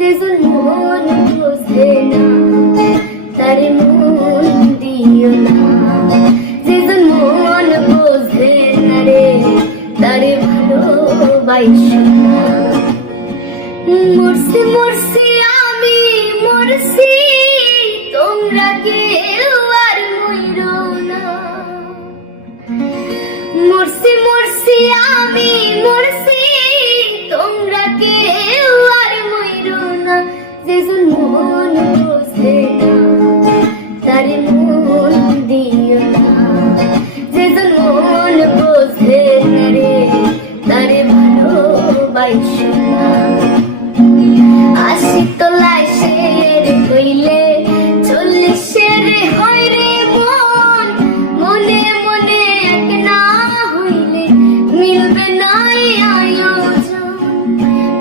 যেজন মন বুঝে না তারে মন দিও না, যেজন মন বুঝে না রে তারে ভালোবাসো না। মরছি মরছি আমি মরছি, তোমরা কেউ আর মইরো না। মরছি মরছি আমি মরছি, তোমরা কেউ আর মইরো না। যেজন মন বুঝে না তারে মন দিও না, যেজন মন বুঝে না রে তারে ভালোবাসো না। আশিক তলায় শের কইলে 40 হয় রে মন, মনে মনে এক না হইলে মিলবে না এই আয়োজন।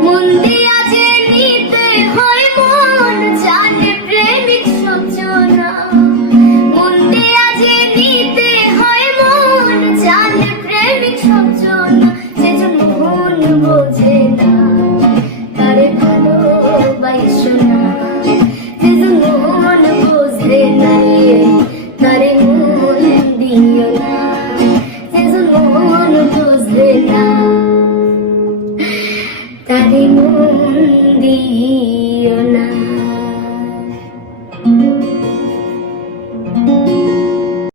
মন দিয়া যে নিতে হয় মন, জানে প্রেমিক সূচনা। মন দিয়া যে নিতে হয় মন, জানে প্রেমিক সূচনা। যেজন মন বোঝে না তারে ভালোবাসো না, যেজন মন বুঝে না রে তারে মন দিও না, যেজন মন বুঝে না তারে মন দিও না।